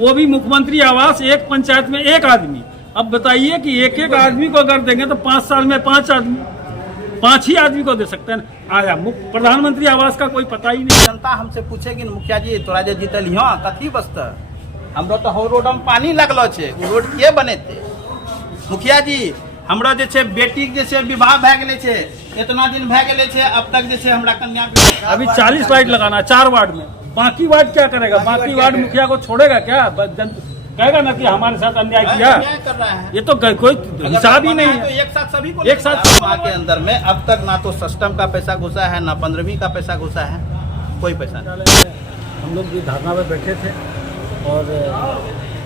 वो भी मुख्यमंत्री आवास एक पंचायत में एक आदमी। अब बताइए कि एक एक आदमी को अगर देंगे तो 5 साल में 5 ही आदमी को दे सकते हैं। आया प्रधानमंत्री आवास का कोई पता ही नहीं। जनता हमसे पूछेगी मुखिया जी तोरा जे जीतलियो कथी बचत हमरो तो हो रोड में पानी लगलो छे, वो रोड के बनेते। मुखिया जी हमरा जे छे बेटी के जे विवाह भए गेले छे, इतना दिन भए गेले छे, अब तक जे छे हमरा कन्या अभी 40 लाइट लगाना 4 वार्ड में, बाकी वार्ड क्या करेगा? बाकी वार्ड मुखिया को छोड़ेगा क्या? कहेगा ना कि हमारे साथ अन्याय किया। कर रहा है ये तो कोई हिसाब ही नहीं है। तो एक साथ सभी को एक साथ के अंदर में अब तक ना तो सिस्टम का पैसा घुसा है, ना 15वीं का पैसा घुसा है, कोई पैसा नहीं। हम लोग भी धरना में बैठे थे और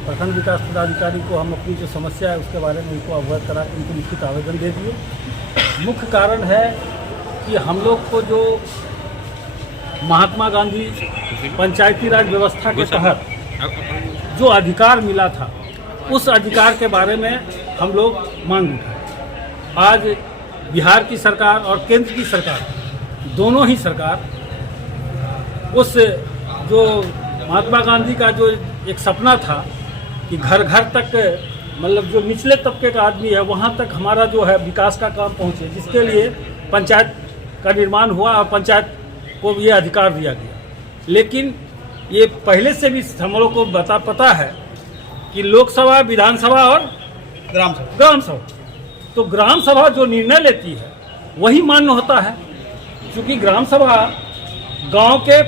प्रखंड विकास पदाधिकारी को हम अपनी जो समस्या है उसके बारे में उनको अवगत करा के उनको लिखित आवेदन दे दिए। मुख्य कारण है कि हम लोग को जो महात्मा गांधी पंचायती राज व्यवस्था के तहत जो अधिकार मिला था, उस अधिकार के बारे में हम लोग मांग उठाए। आज बिहार की सरकार और केंद्र की सरकार, दोनों ही सरकार उस जो महात्मा गांधी का जो एक सपना था कि घर घर तक मतलब जो निचले तबके का आदमी है वहाँ तक हमारा जो है विकास का काम पहुँचे, जिसके लिए पंचायत का निर्माण हुआ और पंचायत को ये अधिकार दिया गया। लेकिन ये पहले से भी हम लोग को पता है कि लोकसभा, विधानसभा और ग्राम सभा, तो ग्राम सभा जो निर्णय लेती है वही मान्य होता है। क्योंकि ग्राम सभा गांव के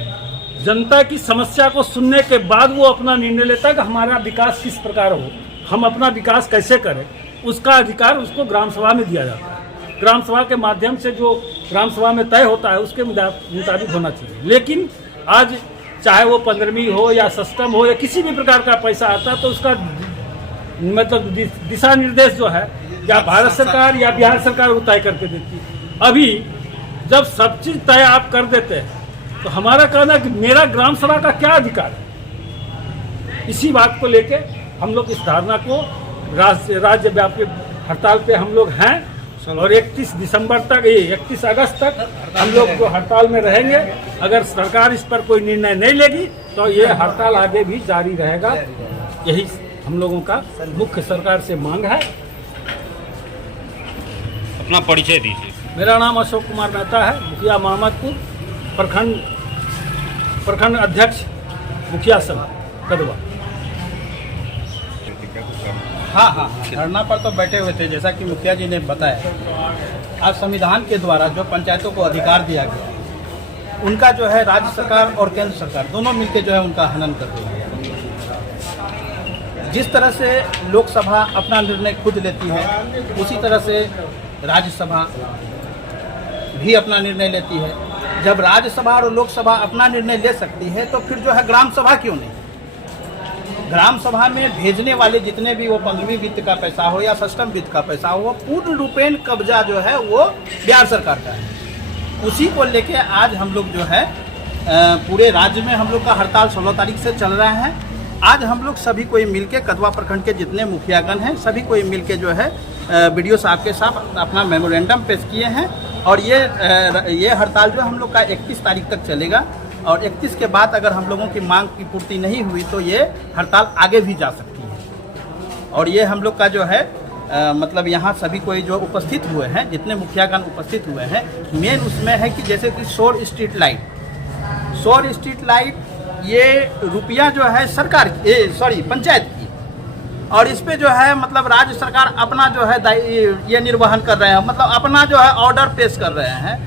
जनता की समस्या को सुनने के बाद वो अपना निर्णय लेता है कि हमारा विकास किस प्रकार हो, हम अपना विकास कैसे करें, उसका अधिकार उसको ग्राम सभा में दिया जाता है। ग्राम सभा के माध्यम से जो ग्राम सभा में तय होता है उसके मुताबिक होना चाहिए। लेकिन आज चाहे वो 15वीं हो या सिस्टम हो या किसी भी प्रकार का पैसा आता है तो उसका मतलब दिशा निर्देश जो है या भारत सरकार या बिहार सरकार वो तय करके देती है। अभी जब सब चीज़ तय आप कर देते हैं तो हमारा कहना कि मेरा ग्राम सभा का क्या अधिकार है। इसी बात को लेके हम लोग इस धारणा को राज्यव्यापी हड़ताल पे हम लोग हैं और 31 दिसंबर तक 31 अगस्त तक हम लोग जो हड़ताल में रहेंगे। अगर सरकार इस पर कोई निर्णय नहीं लेगी तो ये हड़ताल आगे भी जारी रहेगा। यही हम लोगों का मुख्य सरकार से मांग है। अपना परिचय दीजिए। मेरा नाम अशोक कुमार मेहता है, मुखिया मोहम्मदपुर, प्रखंड अध्यक्ष मुखिया संघ कदवा। हाँ, धरना पर तो बैठे हुए थे। जैसा कि मुखिया जी ने बताया, आज संविधान के द्वारा जो पंचायतों को अधिकार दिया गया, उनका जो है राज्य सरकार और केंद्र सरकार दोनों मिलकर जो है उनका हनन कर रही है। जिस तरह से लोकसभा अपना निर्णय खुद लेती है, उसी तरह से राज्यसभा भी अपना निर्णय लेती है। जब राज्यसभा और लोकसभा अपना निर्णय ले सकती है तो फिर जो है ग्राम सभा क्यों नहीं? ग्राम सभा में भेजने वाले जितने भी वो 15वीं वित्त का पैसा हो या सिस्टम वित्त का पैसा हो, वो पूर्ण रूपेण कब्जा जो है वो बिहार सरकार का है। उसी को लेके आज हम लोग जो है पूरे राज्य में हम लोग का हड़ताल 16 तारीख से चल रहा है। आज हम लोग सभी कोई मिलके कदवा प्रखंड के जितने मुखियागण हैं सभी कोई मिलके जो है BDO साहब के साथ अपना मेमोरेंडम पेश किए हैं और ये हड़ताल जो हम लोग का 31 तारीख तक चलेगा और 31 के बाद अगर हम लोगों की मांग की पूर्ति नहीं हुई तो ये हड़ताल आगे भी जा सकती है। और ये हम लोग का जो है मतलब यहाँ सभी कोई जो उपस्थित हुए हैं, जितने मुखियागण उपस्थित हुए हैं, मेन उसमें है कि जैसे कि सौर स्ट्रीट लाइट ये रुपया जो है सरकार पंचायत की, और इस पे जो है मतलब राज्य सरकार अपना जो है ये निर्वहन कर रहे हैं, मतलब अपना जो है ऑर्डर पेश कर रहे हैं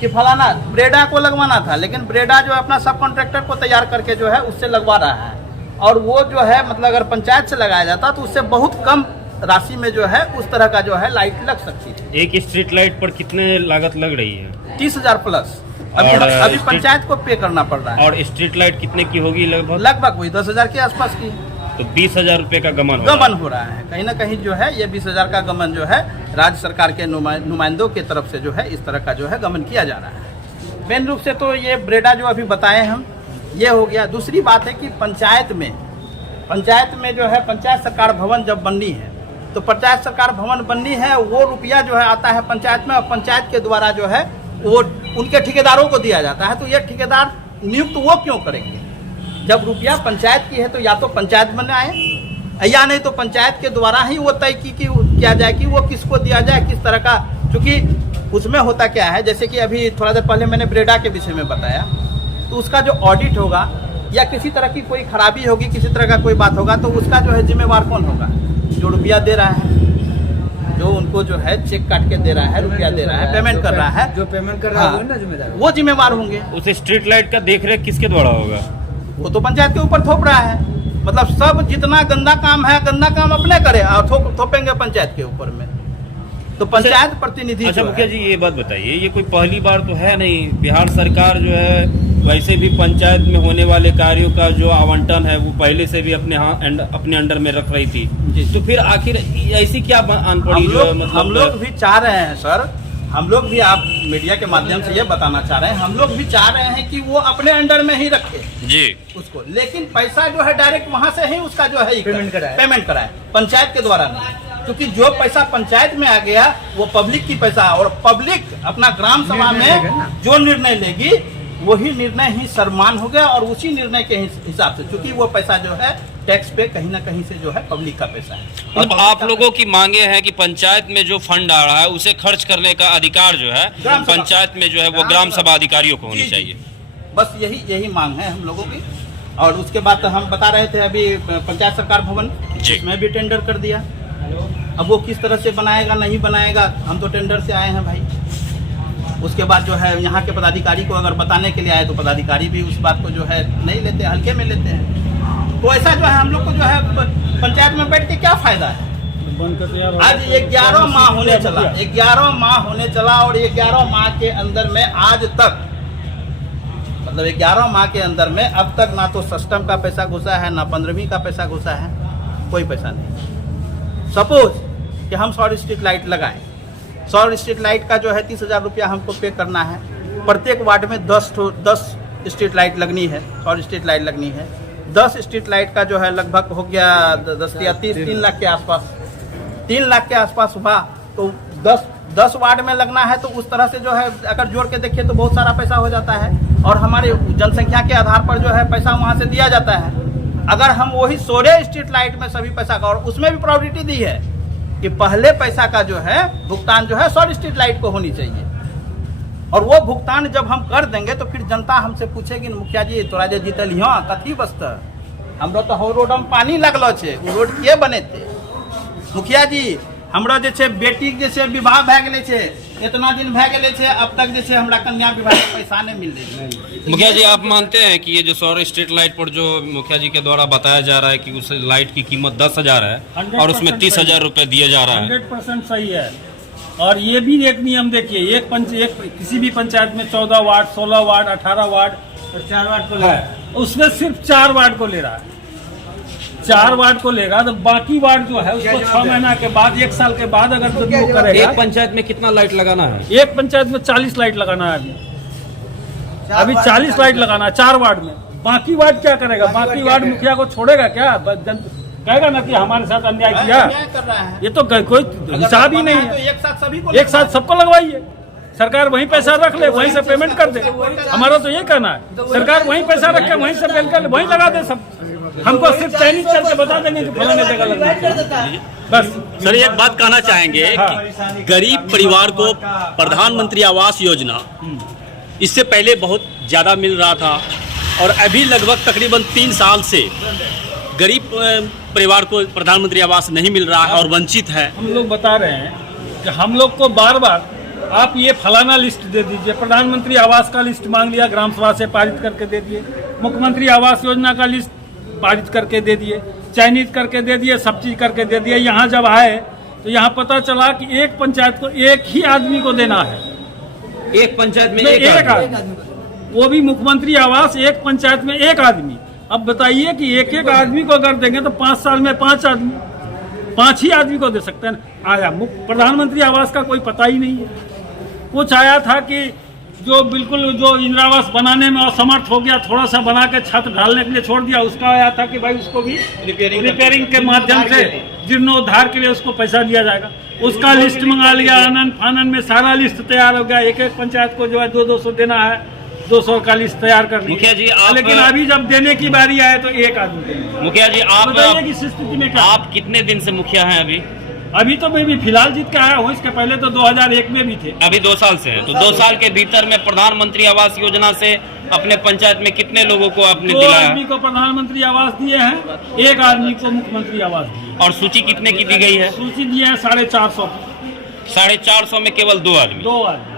कि फलाना ब्रेडा को लगवाना था, लेकिन ब्रेडा जो है अपना सब कॉन्ट्रैक्टर को तैयार करके जो है उससे लगवा रहा है। और वो जो है मतलब अगर पंचायत से लगाया जाता तो उससे बहुत कम राशि में जो है उस तरह का जो है लाइट लग सकती थी। एक स्ट्रीट लाइट पर कितने लागत लग रही है? 30,000 प्लस अभी पंचायत को पे करना पड़ रहा है। और स्ट्रीट लाइट कितने की होगी? लगभग वही 10,000 के आसपास की। तो 20,000 रुपए का गमन हो रहा है। कहीं ना कहीं जो है ये 20,000 का गमन जो है राज्य सरकार के नुमाइंदों की तरफ से जो है इस तरह का जो है गमन किया जा रहा है। मेन रूप से तो ये ब्रेडा जो अभी बताए हम, ये हो गया। दूसरी बात है कि पंचायत में जो है पंचायत सरकार भवन जब बननी है तो पंचायत सरकार भवन बननी है, वो रुपया जो है आता है पंचायत में और पंचायत के द्वारा जो है वो उनके ठेकेदारों को दिया जाता है। तो ये ठेकेदार नियुक्त वो क्यों करेंगे? जब रुपया पंचायत की है तो या तो पंचायत बनाए या नहीं तो पंचायत के द्वारा ही वो तय किया जाए कि वो किसको दिया जाए, किस तरह का। क्योंकि उसमें होता क्या है, जैसे कि अभी थोड़ा देर पहले मैंने ब्रेडा के विषय में बताया, तो उसका जो ऑडिट होगा या किसी तरह की कोई खराबी होगी, किसी तरह का कोई बात होगा, तो उसका जो है जिम्मेवार कौन होगा? जो रुपया दे रहा है, जो उनको जो है चेक काट के दे रहा है, रुपया दे रहा है, पेमेंट कर रहा है, जो पेमेंट कर रहा है वो जिम्मेवार होंगे। उस स्ट्रीट लाइट का देख रेख किसके द्वारा होगा? वो तो पंचायत के ऊपर थोप रहा है। मतलब सब जितना गंदा काम है, गंदा काम अपने करे और थोपेंगे पंचायत के ऊपर में। तो पंचायत प्रतिनिधि अच्छा जो मुखिया है, जी ये बात बताइए, ये कोई पहली बार तो है नहीं, बिहार सरकार जो है वैसे भी पंचायत में होने वाले कार्यों का जो आवंटन है वो पहले से भी अपने अंडर में रख रही थी, तो फिर आखिर ऐसी क्या अनपढ़ी जो है, मतलब हम लोग भी चाह रहे हैं सर, हम लोग भी आप मीडिया के माध्यम से ये बताना चाह रहे हैं, हम लोग भी चाह रहे हैं कि वो अपने अंडर में ही रखे जी उसको, लेकिन पैसा जो है डायरेक्ट वहां से ही उसका जो है पेमेंट कराए पंचायत के द्वारा नहीं। क्योंकि जो पैसा पंचायत में आ गया वो पब्लिक की पैसा, और पब्लिक अपना ग्राम सभा में जो निर्णय लेगी वही निर्णय ही सर्वमान्य हो गया, और उसी निर्णय के हिसाब से, क्योंकि वो पैसा जो है टैक्स पे कहीं ना कहीं से जो है पब्लिक का पैसा है। मतलब आप लोगों की मांगे हैं कि पंचायत में जो फंड आ रहा है उसे खर्च करने का अधिकार जो है पंचायत में जो है वो ग्राम सभा अधिकारियों को होनी चाहिए। बस यही मांग है हम लोगों की। और उसके बाद हम बता रहे थे अभी पंचायत सरकार भवन, उसमें भी टेंडर कर दिया। अब वो किस तरह से बनाएगा नहीं बनाएगा, हम तो टेंडर से आए हैं भाई। उसके बाद जो है यहाँ के पदाधिकारी को अगर बताने के लिए आए तो पदाधिकारी भी उस बात को जो है नहीं लेते, हल्के में लेते हैं। तो ऐसा जो है हम लोग को जो है पंचायत में बैठ के क्या फायदा है? आज 11 माह होने चला, 11 माह होने चला, और 11 माह के अंदर में आज तक, मतलब 11 माह के अंदर में अब तक ना तो सिस्टम का पैसा घुसा है, ना 15वीं का पैसा घुसा है, कोई पैसा नहीं। सपोज कि हम 100 स्ट्रीट लाइट लगाएं, 100 स्ट्रीट लाइट का जो है 30,000 रुपया हमको पे करना है। प्रत्येक वार्ड में 10 स्ट्रीट लाइट लगनी है, 100 स्ट्रीट लाइट लगनी है। 10 स्ट्रीट लाइट का जो है लगभग हो गया 10 या 3 लाख के आसपास, 3 लाख के आसपास हुआ। तो 10 वार्ड में लगना है, तो उस तरह से जो है अगर जोड़ के देखिए तो बहुत सारा पैसा हो जाता है, और हमारे जनसंख्या के आधार पर जो है पैसा वहाँ से दिया जाता है। अगर हम वही 16 स्ट्रीट लाइट में सभी पैसा का, और उसमें भी प्रायोरिटी दी है कि पहले पैसा का जो है भुगतान जो है 100 स्ट्रीट लाइट को होनी चाहिए। और वो भुगतान जब हम कर देंगे तो फिर जनता हमसे पूछेगी, मुखिया जी तोरा जे जीतलियो कथी बचत, हमरो तो हो रोड में पानी लगलो छे, वो रोड के बने थे? मुखिया जी हमरा जे छे बेटी जे छे विवाह भए गेले छे, इतना दिन भए गेले छे, अब तक जे छे हमरा कन्या विवाह के पैसा नहीं मिल रही। मुखिया जी आप मानते हैं कि ये जो 100 स्ट्रीट लाइट पर जो मुखिया जी के द्वारा बताया जा रहा है कि उस लाइट की कीमत 10,000 है और उसमें 30,000 रुपए दिए जा रहा है? 100% सही है। और ये भी एक नियम देखिए, किसी भी पंचायत में 14 वार्ड, 16 वार्ड, 18 वार्ड और 4 वार्ड को ले रहा है, उसमें सिर्फ 4 वार्ड को ले रहा है। 4 वार्ड को लेगा, तो बाकी वार्ड जो है उसको 6 महीना के बाद, 1 साल के बाद अगर तो वो करेगा। एक पंचायत में कितना लाइट लगाना है? एक पंचायत में 40 लाइट लगाना है अभी 40 लाइट लगाना है 4 वार्ड में। बाकी वार्ड क्या करेगा? बाकी वार्ड मुखिया को छोड़ेगा क्या? कहेगा ना कि हमारे साथ अन्याय किया। ये तो कोई हिसाब ही नहीं है। एक साथ सबको लगवाइए, सरकार वहीं पैसा रख ले, वहीं से पेमेंट कर दे। हमारा तो ये कहना है, सरकार वहीं पैसा रख के वहीं से पेमेंट कर ले, वहीं लगा दे सब। हमको सिर्फ चयनित करके बता देंगे कि फलाने जगह लगना, बस। सर एक बात कहना चाहेंगे कि गरीब परिवार को प्रधानमंत्री आवास योजना इससे पहले बहुत ज़्यादा मिल रहा था, और अभी लगभग तकरीबन 3 साल से गरीब परिवार को प्रधानमंत्री आवास नहीं मिल रहा है और वंचित है। हम लोग बता रहे हैं कि हम लोग को बार बार आप ये फलाना लिस्ट दे दीजिए। प्रधानमंत्री आवास का लिस्ट मांग लिया, ग्राम सभा से पारित करके दे दिए। मुख्यमंत्री आवास योजना का लिस्ट पारित करके दे दिए, चयनित करके दे दिए, सब चीज करके दे दिए। यहाँ जब आए तो यहाँ पता चला कि एक पंचायत को एक ही आदमी को देना है। एक पंचायत में एक आदमी, वो भी मुख्यमंत्री आवास एक पंचायत में एक आदमी। अब बताइए कि एक आदमी को अगर देंगे तो 5 साल में 5 आदमी, 5 ही आदमी को दे सकते हैं। आया प्रधानमंत्री आवास का कोई पता ही नहीं है। कुछ आया था कि जो बिल्कुल जो इंदिरा आवास बनाने में असमर्थ हो गया, थोड़ा सा बना के छत ढालने के लिए छोड़ दिया, उसका आया था कि भाई उसको भी रिपेयरिंग के माध्यम से जीर्णोद्धार के लिए उसको पैसा दिया जाएगा। उसका लिस्ट मंगा लिया, आनंद फानन में सारा लिस्ट तैयार हो गया। एक पंचायत को जो है 200-200 देना है। 241 तैयार कर ली। मुखिया जी, आप- लेकिन अभी जब देने की बारी आए तो एक आदमी देंगे। मुखिया जी आप बताइए कि इस स्थिति में क्या? आप कितने दिन से मुखिया हैं अभी? अभी तो मैं भी फिलहाल जीत के आया हूँ, इसके पहले तो 2001 में भी थे। अभी 2 साल से हैं। तो 2 साल के भीतर में प्रधानमंत्री आवास योजना से अपने पंचायत में कितने लोगों को आपने 2 दिलाया? आदमी को प्रधानमंत्री आवास दिए हैं, 1 आदमी को मुख्यमंत्री आवास दिए। और सूची कितने की दी गई है? सूची दिए हैं 450 की। 450 में केवल 2 आदमी। 2 आदमी।